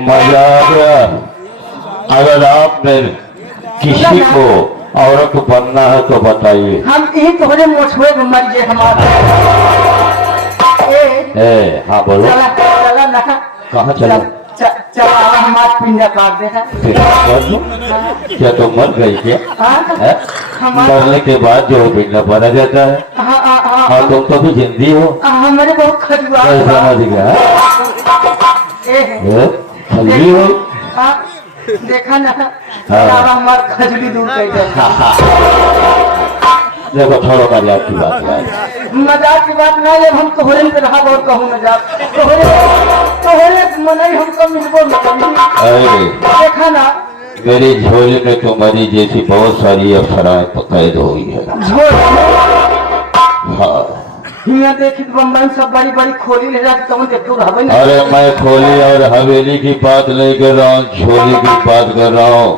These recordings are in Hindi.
मजा आ गया। अगर आपने किसी को औरत बनना है तो बताइए। हम यही तुम्हारे मोछुए में मर गए हमारे। हाँ बोलो। चला चला ना। कहाँ चलो? चला हमारे पिंडा काट दे। क्या तो मर गई क्या? मरने के बाद जो पिंडा भरा जाता है। हाँ तुम तो भी जिंदी हो। हमारे बहुत खजुआ समझ गया। खजली हो। देखा ना हमारे खजली दूर कर देखो छोड़ो मजाक की बात है। मजाक की बात नहीं है। हम तोहरे पे रहा और कहूँ मजाक तोहरे मन हमको मिलबो देखा ना। मेरी झोली में तुम्हारी जैसी बहुत सारी अफसराएं कैद हुई है। हाँ देखी बम्बई सब बड़ी बड़ी खोली ले जाके तुम देखो। अरे मैं खोली और हवेली की बात नहीं कर रहा हूँ, झोली की बात कर रहा हूँ।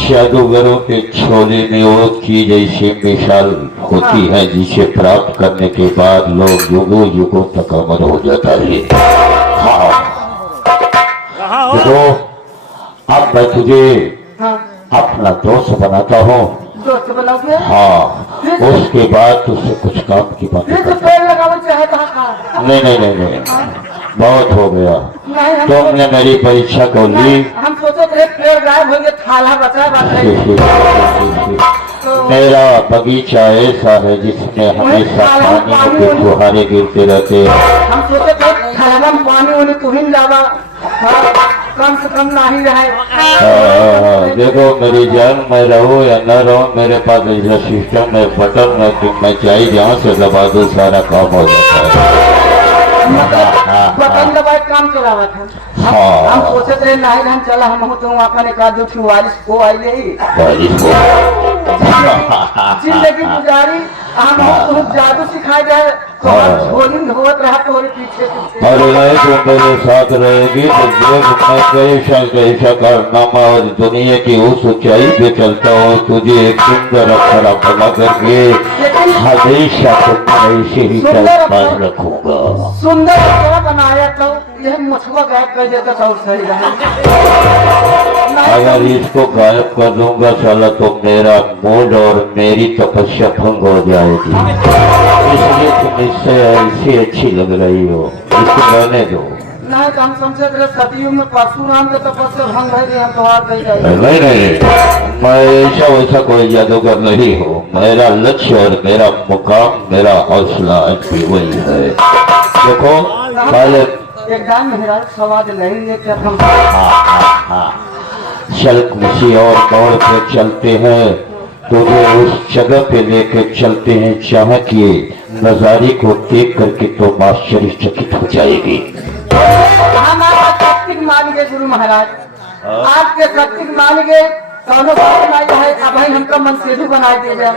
जादूगरों के झोली में वो चीज ऐसी मिसाल होती है जिसे प्राप्त करने के बाद लोग युगों युगों तक अमर हो जाता है। हाँ देखो अब मैं तुझे अपना दोस्त बनाता हूँ। दोस्त बनाओगे? हाँ उसके बाद तुझसे कुछ काम की बात। पेड़ लगाना चाहे तो नहीं नहीं नहीं नहीं बहुत हो गया। तुमने मेरी परीक्षा को ली। हम सोचे थे पेड़ गायब होंगे थाला बचा मेरा बगीचा ऐसा है जिसमें हमेशा पानी के फुहारे गिरते रहते हैं। हम सोचे थे थाला में पानी उन्हें तुम्हें ज्यादा कम से कम नहीं रहे। देखो मेरी जान मैं रहूं या न रहूं मेरे पास ऐसा सिस्टम है बटन है कि मैं चाहे जहाँ से दबा दूं सारा काम हो जाता है। बटन दबाए काम चलावा था। हम सोचे थे नहीं हम चला हम तो अपन एक आध दो वारिस को आई जिंदगी गुजारी। हम तुम जादू सिखाए जाए तो झोली होत रहा तुम्हारे पीछे। और नहीं तो मेरे साथ रहेगी तो देख मैं कैसा कारनामा और दुनिया की उस ऊंचाई पे चलता हूँ तुझे एक सुंदर अक्षर बना करके हमेशा ऐसे ही चलता रखूंगा। सुंदर अक्षर बनाया तो यह मुझको गायब कर देता तो सही रहा। अगर इसको गायब कर दूंगा साला तो मेरा मूड और मेरी तपस्या भंग हो जाएगी। इसलिए तुम इससे ऐसी अच्छी लग रही हो इसको रहने दो। नहीं तो हम समझे थे सदियों में परशुराम का तपस्या भंग है हम तो हाथ नहीं जाएगा। नहीं नहीं मैं ऐसा वैसा कोई जादूगर नहीं हूँ। मेरा लक्ष्य और मेरा मुकाम मेरा हौसला आज भी वही है। देखो पहले एकदम मेरा सवाल नहीं लेते हम। चल किसी और दौड़ पे चलते हैं तुझे उस जगह पे लेकर चलते हैं जहाँ की नजारे को देख करके तो आश्चर्यचकित हो जाएगी। हम आपका शक्ति मान गए गुरु महाराज। आपके शक्ति मान गए दोनों बात नहीं है। अब भाई हमका मन सेधु बना देगा।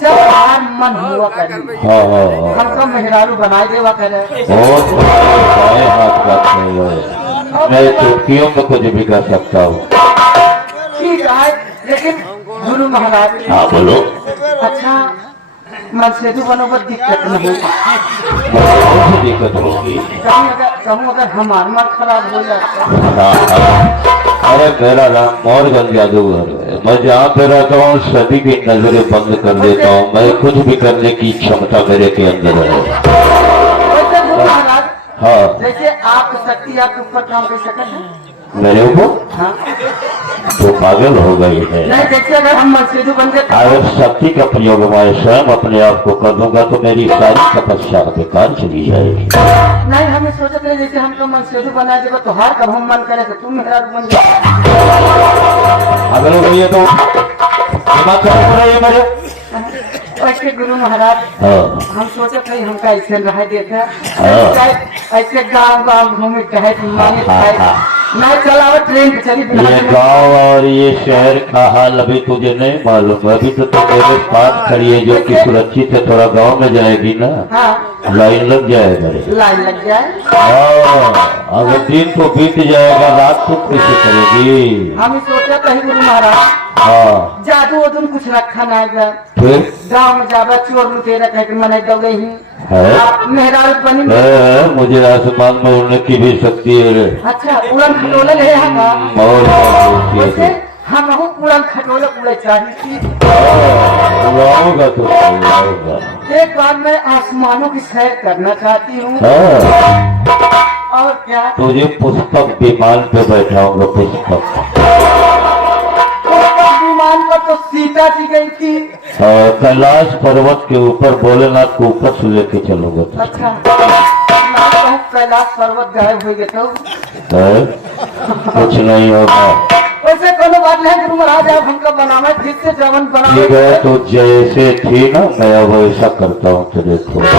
जब हमार मन हुआ करे हमका मेहरारू बना देवा करे। हाथ रखते हुए मैं चुटकियों में कुछ भी कर सकता हूँ। ठीक है लेकिन गुरु महाराज। हाँ बोलो। अच्छा मन सेधु बनोगे दिक्कत नहीं होगी। दिक्कत होगी कहूँ अगर हमारा मन खराब हो जाता अरे मेरा नाम मोरगन जादूगर है। मैं जहाँ पे रहता हूँ सभी की नजरें बंद कर देता हूँ। मैं कुछ भी करने की क्षमता मेरे के अंदर है। वैसे गुरु महाराज, हाँ, जैसे आप शक्ति आपके ऊपर काम कर सकते हैं। मेरे ऊपर हाँ, तो पागल हो गई है। नहीं जैसे अगर हम मस्जिद बन गए अगर शक्ति का प्रयोग मैं स्वयं अपने आप को कर दूंगा तो मेरी सारी तपस्या बेकार चली जाएगी। नहीं, हमें सोचते हैं जैसे हमको मनसेधु बना देगा तो हर कब हम मन करे तो तुम मेरा बन जाए। अगर हो गई है तो दिमाग खराब हो रही है मेरे। वैसे गुरु महाराज, हाँ, हम सोचे थे हमका ऐसे रह देते हाँ। ऐसे गांव गांव घूमे कहे माने मैं चलावे ट्रेन पे चली बिना ये गांव और ये शहर का हाल अभी तुझे नहीं मालूम। अभी तो तुम मेरे पास खड़ी है जो कि सुरक्षित है। थोड़ा गांव में जाएगी ना, हाँ, लाइन लग जाएगा रे। लाइन लग जाए। हाँ, अगर दिन तो बीत जाएगा, रात तो कैसे करेगी। हम सोचे थे गुरु महाराज, हाँ, जादू वादू कुछ रखा ना जाए, फिर गाँव में जावा चोर लुटेरा कह के मने दौड़े ही है? मेहराज बनी। मुझे आसमान में उड़ने की भी शक्ति है रे। अच्छा, उड़न खटोले है का? और वैसे हम उड़न खटोले उड़े चाहिए। उड़ाऊंगा तो उड़ाऊंगा। एक बार मैं आसमानों की सैर करना चाहती हूँ। हाँ, और क्या, तुझे पुष्पक विमान पे बैठाऊंगा। पुष्पक विमान पर तो सीता जी गई थी। और कैलाश पर्वत के ऊपर भोलेनाथ को ऊपर से लेके चलोगे। अच्छा, मैं कहूँ कैलाश पर्वत गायब हो गए तो कुछ नहीं होगा। वैसे कोनो बात नहीं गुरु महाराज, आप हमको बनावे फिर से जवन बनावे। ठीक है, तो जैसे थी ना मैं अब ऐसा करता हूँ। तो देखो 3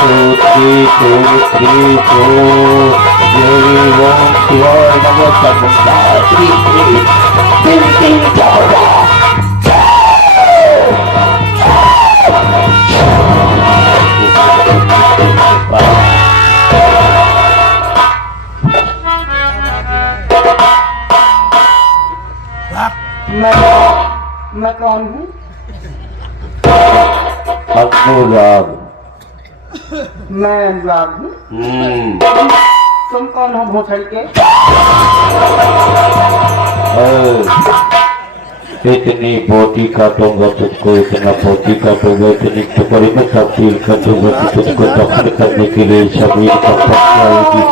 2 3 2 3 2 देवी ओम शिवाय नमः तत्पुरुषाय 3 3 मैं कौन हूँ? अनुराग। मैं अनुराग हूँ। तुम कौन हो भोसड़ी के? इतनी बोटी काटूंगा तुझको, इतना बोटी काटूंगा, इतनी टुकड़ी में तब्दील कर दूंगा कि तुझको दफन करने के लिए जमीन का पत्थर आएगी।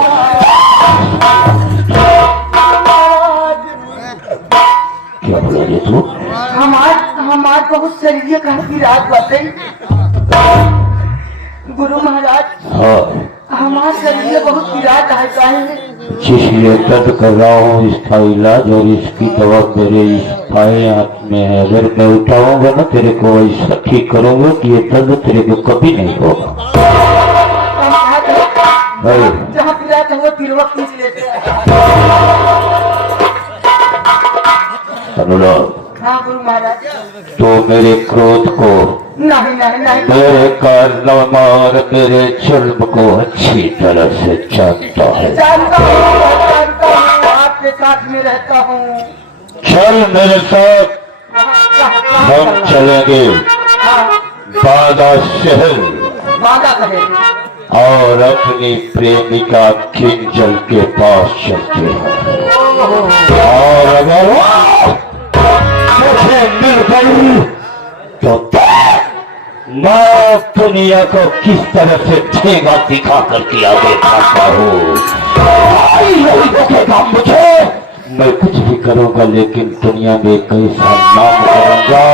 क्या बोला ये तू? हमारे बहुत शरीर का की रात बताई गुरु महाराज। हाँ, हमारे शरीर बहुत पीड़ा है। जिसलिए दर्द कर रहा हूँ इसका इलाज और इसकी दवा मेरे इस बाएं हाथ में है। अगर मैं उठाऊंगा ना तेरे को ऐसा ठीक करूंगा कि ये दर्द तेरे को कभी नहीं होगा। जहाँ पीड़ा है वो पीड़वा खींच लेते हैं। अनुराग, हाँ गुरु महाराज। तो मेरे क्रोध को, नहीं नहीं नहीं, मेरे कारनामा और मेरे जुल्म को अच्छी तरह से जानता है। जानता हूँ, आपके साथ में रहता हूँ। चल मेरे साथ, हम चलेंगे बादा शहर बाधा कहेगी और अपनी प्रेमिका किंजल के पास चलते हैं। और अगर मुझे मिल गई तो मैं दुनिया को किस तरह से ठेगा दिखा करके आगे बढ़ता हूँ। यही देखेगा मुझे। मैं कुछ भी करूंगा लेकिन दुनिया में कैसा नाम करूंगा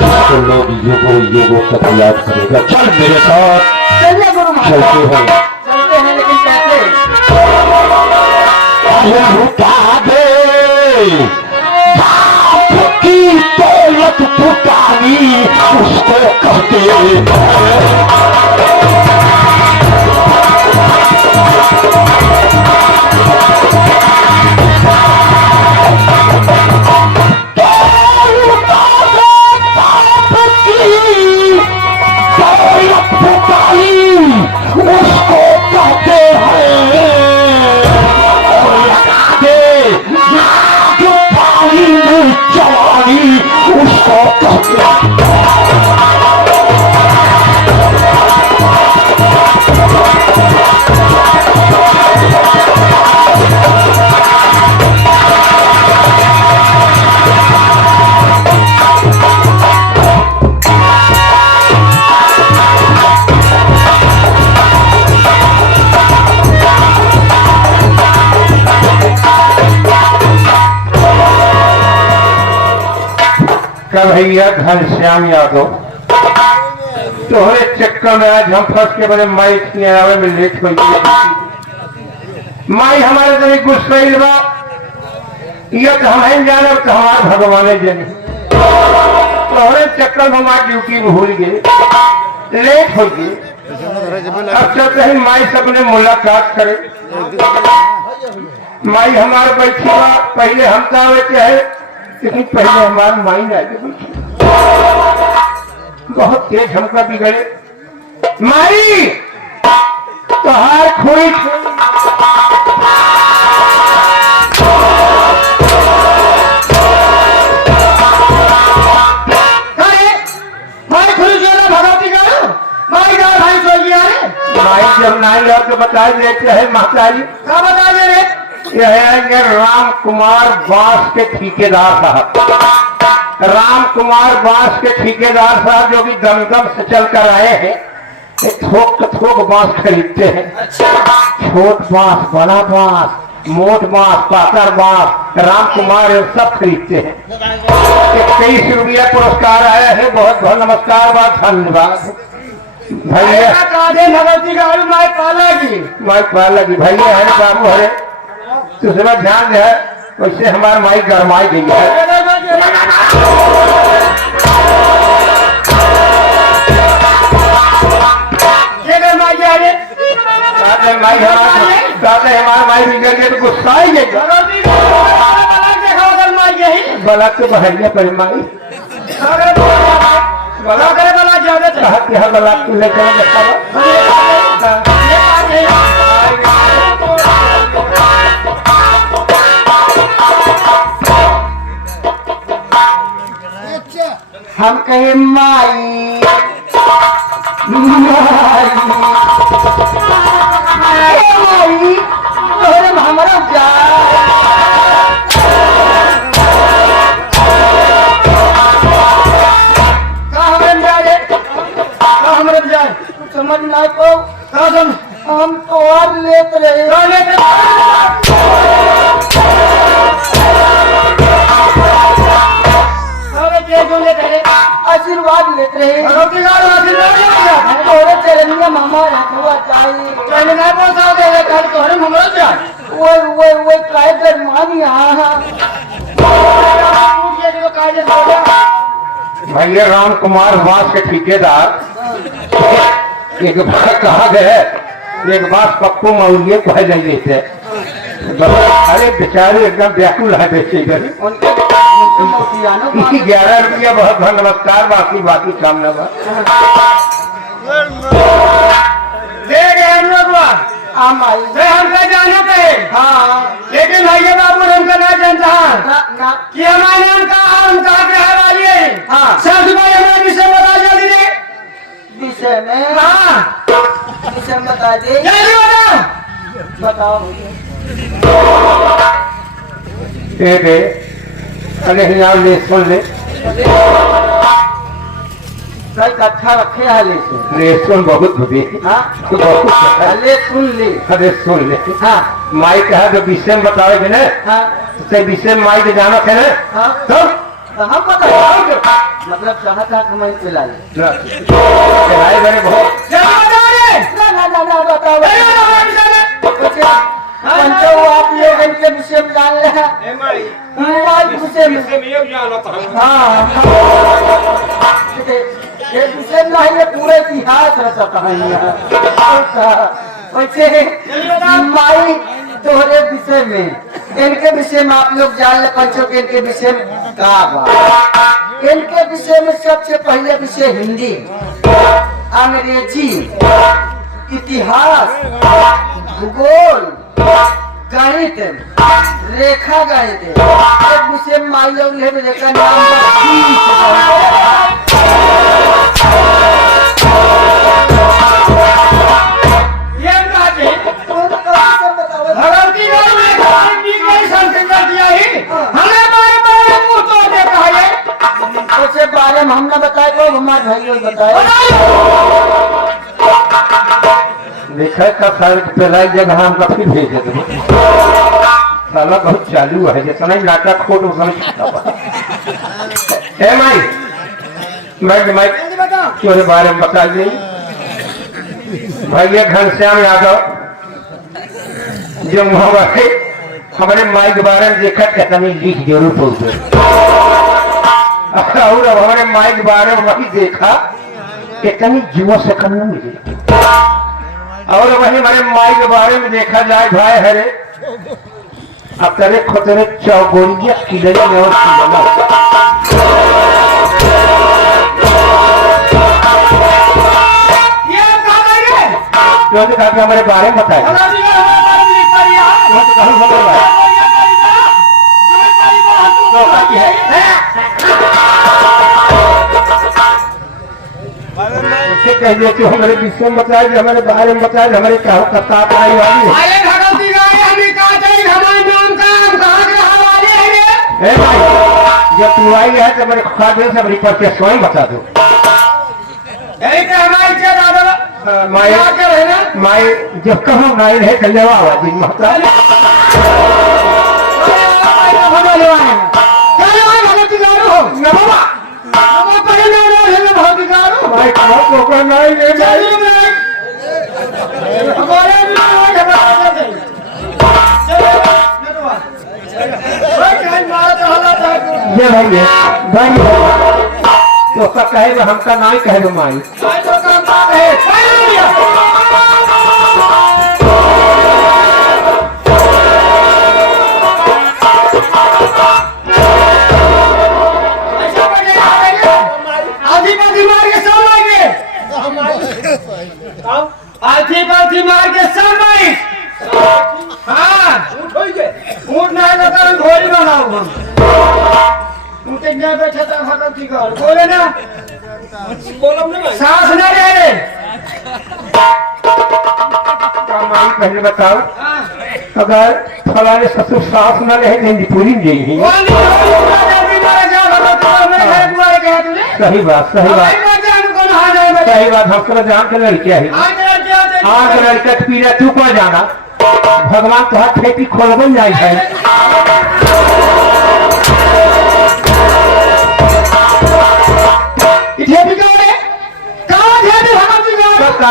जिसको लोग युगों युगों तक याद करेगा। चल मेरे साथ, चलिए गुरु महाराज। चलते हैं लेकिन कैसे? लुटा दे की दौलत फुटानी उसको कहते हैं। उसको का भैया घनश्याम यादव तोहरे चक्कर में आज हम फंस के बड़े माई आवे में लेट हो गई। माई हमारे तरी गुस्सैल बा ये तो हम जाने तो हमारे भगवान जाने तोहरे चक्कर में हमारी ड्यूटी भूल गए लेट हो गई। अब चलते ही माई सबने मुलाकात करे। माई हमारे बैठी बा पहले हम तो आवे चाहे लेकिन पहले हमारे माई ना बैठी बहुत तेज हमका बिगड़े। माई तो हार खोई माई जब नाई और तो बता देते है माता जी क्या बता दे रहे यह है राम कुमार बांस के ठेकेदार साहब। राम कुमार बांस के ठेकेदार साहब जो कि दमदम से चल कर आए हैं थोक बांस खरीदते हैं। छोट बांस बड़ा बांस मोट बांस पातर बांस राम कुमार ये सब खरीदते हैं। 21 रुपया पुरस्कार आया है बहुत बहुत नमस्कार बात धन्यवाद भैया भगवती का माई पाला की भैया है बाबू हरे दूसरा ध्यान दे वैसे हमारे माई गरमाई गई है। हमारे माई बिगड़ गए तो गुस्सा ही बला तो बहरिया पर माई बला करे बला ज्यादा चाहते हैं बला ले हम कहे माई तोरे हमारा जा समझ ना पाओ हम तो और लेते रहे आशीर्वाद लेते रहे चरनिया मामा रखवा चाहिए वो कायदर मानी भैया राम कुमार बांस के ठेकेदार एक बार कहा गए एक बार पप्पू मौलिये कह लेते अरे बेचारे एकदम व्याकुल है बेचे इधर 11 रुपया बहुत बहुत नमस्कार बाकी बाकी काम न हमका जाना पे हाँ लेकिन भैया बाबू हमका ना जानता कि हमारे नाम का हम कहा ग्रह वाली है हाँ सब भाई हमारे विषय बता जल्दी दे विषय में हाँ विषय बता दे बताओ दे अरे यहाँ ले सुन ले कल कट्ठा रखे है ले सुन बहुत बुद्धि हाँ तो बहुत ले सुन ले अरे सुन ले हाँ माई कहा जो विषय में बताओगे ना हाँ तो विषय में माई के जाना है ना हाँ तो हम बताओ मतलब चाहता कमाई चला ले बड़े बहुत बताओ पंचो आप लोग इनके विषय में जान ले विषय में हाँ ये विषय में नहीं ये पूरे इतिहास रहता कहानी वैसे माई तोहरे विषय में इनके विषय में आप लोग जान ले पंचों के इनके विषय में का बात इनके विषय में सबसे पहले विषय हिंदी अंग्रेजी इतिहास भूगोल गणित रेखा गणित एक विषय में माई लोग ले रेखा उसके बारे में हमने बताया तो हमारे भाई लोग बताए देखा का सर पहला जगह हम का फिर भेज देते साला बहुत चालू है जितना ही नाटक खोट उतना है माई मैं तुम्हारे बारे में बता दी भैया घनश्याम यादव जो हमारे माई के बारे में देखा कहता नहीं लिख जरूर पहुंचे और हमारे माई के बारे में वही देखा इतनी जुआ से कम न मिले और वही हमारे माई के बारे में देखा जाए भाई हरे अब तेरे खोतरे चौगोरिया किले में और कहा हमारे बारे में बताए कह दिया कि हमारे विषय में बताए हमारे बारे में बताए हमारे क्या करता आई वाली है जब तू आई है तो मेरे खाते से अपनी परिचय स्वयं बता दो माई जब कहो नाई है कल्यावा हुआ दिन महता तो कहे हमका नाई कहे माई आधी मार के सब माई हाँ ऊँट नहीं लगा घोड़ी बनाऊ हम उनके न बैठे तो भगत की घर बोले ना सांस न रहे माई पहले बताओ अगर फलाने ससुर सांस न रहे नहीं पूरी नहीं सही बात हमको जान के लड़किया है आज लड़का पीड़ा तू कौन जाना भगवान तो हाथ खेती खोलबन जाए है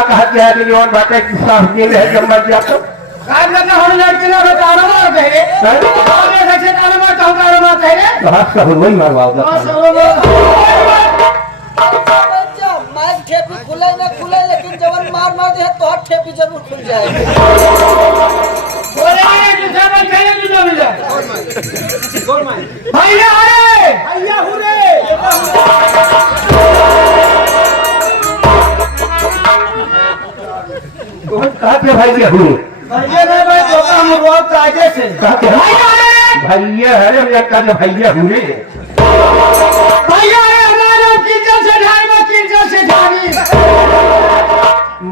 कहते हैं कि और बातें साफ दिए है जब मर जाता वही मरवाओ खुले न खुले लेकिन जवन मार दे तो ठेपी जरूर खुल जाएगी भैया कहते भैया हुए भैया हरे कहते भैया हुए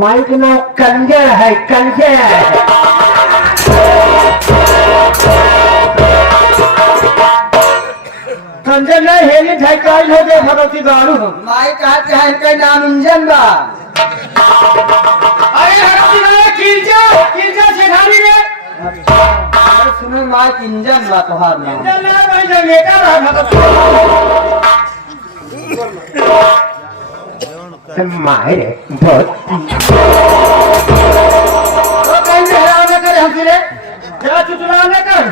माइक नाम कंजर है कंजर कंजर नहीं हेली ढकाई हो गए भगवती दारू माई कहते हैं इनका नाम इंजन बा अरे किलजा सेठानी रे सुनो माई इंजन बा तोहार नाम इंजन ना भाई जनरेटर रहा मारे बहुत कहीं से हरा न करे हम रे क्या चुचुरा न कर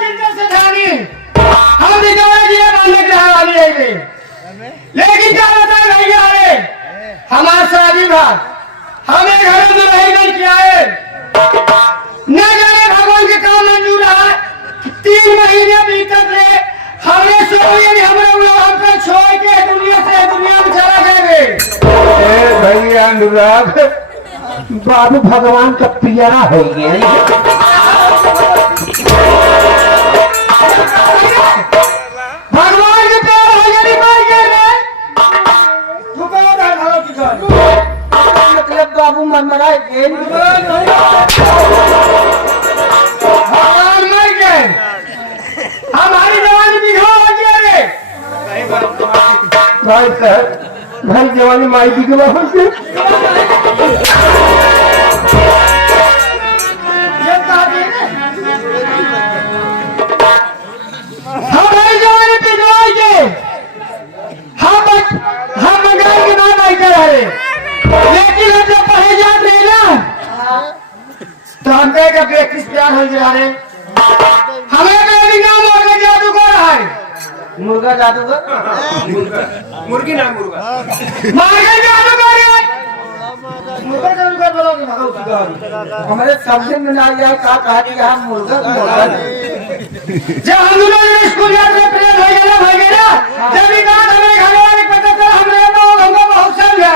किलजा सेठानी हम दिखावे जी मानने के वाली है लेकिन क्या बताए भैया रे हमारा शादी भाग हमें घर में रहने किया है न जाने भगवान के काम मंजूर है 3 महीने बीतत रहे हमने सोई ने हमको छोड़ के दुनिया में चला गए भैया अनुराग बाबू भगवान का प्यारा हो गया भगवान के प्यार हो गया मर गए मतलब बाबू मरमराए भगवान मर गए हमारी जवानी बिघा हो गया रे भाई साहब भाई जवानी माई की के बाबू से ये कहा रहे हमें पहली नाम मुर्गा जादूगर है मुर्गा जादूगर मुर्गी ना मुर्गा मुर्गा जादूगर है मुर्गा जादूगर बोलोगे भगवान हमारे शब्द में ना आया कहा दिया हम मुर्गा मुर्गा जब हम लोग स्कूल जाते प्रेम हो गया जब भी बात हमें घर वाले पता चला हमने लोग हमको बहुत समझे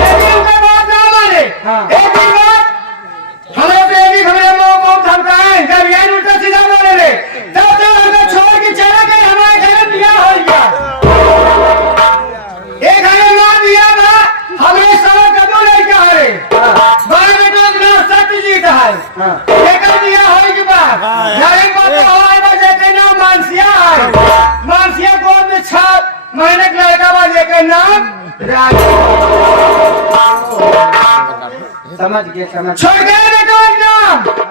लेकिन उनका बात ना माने एक ही बात हमें बेबी हमें बहुत धमका है जब ये उल्टा सीधा बोले रे तब हमें छोड़ के चला गए हमारे घर में बियाह हो गया एक हमें मां दिया था हमें सब कदू लेके आ रहे बार बेटो ना सत्यजीत है लेकर दिया हो के बाद जाने पता हवाई बजे के नाम मानसिया गोद में 6 महीने का लड़का बजे के नाम राज समझ गए छोड़ गए बेटो नाम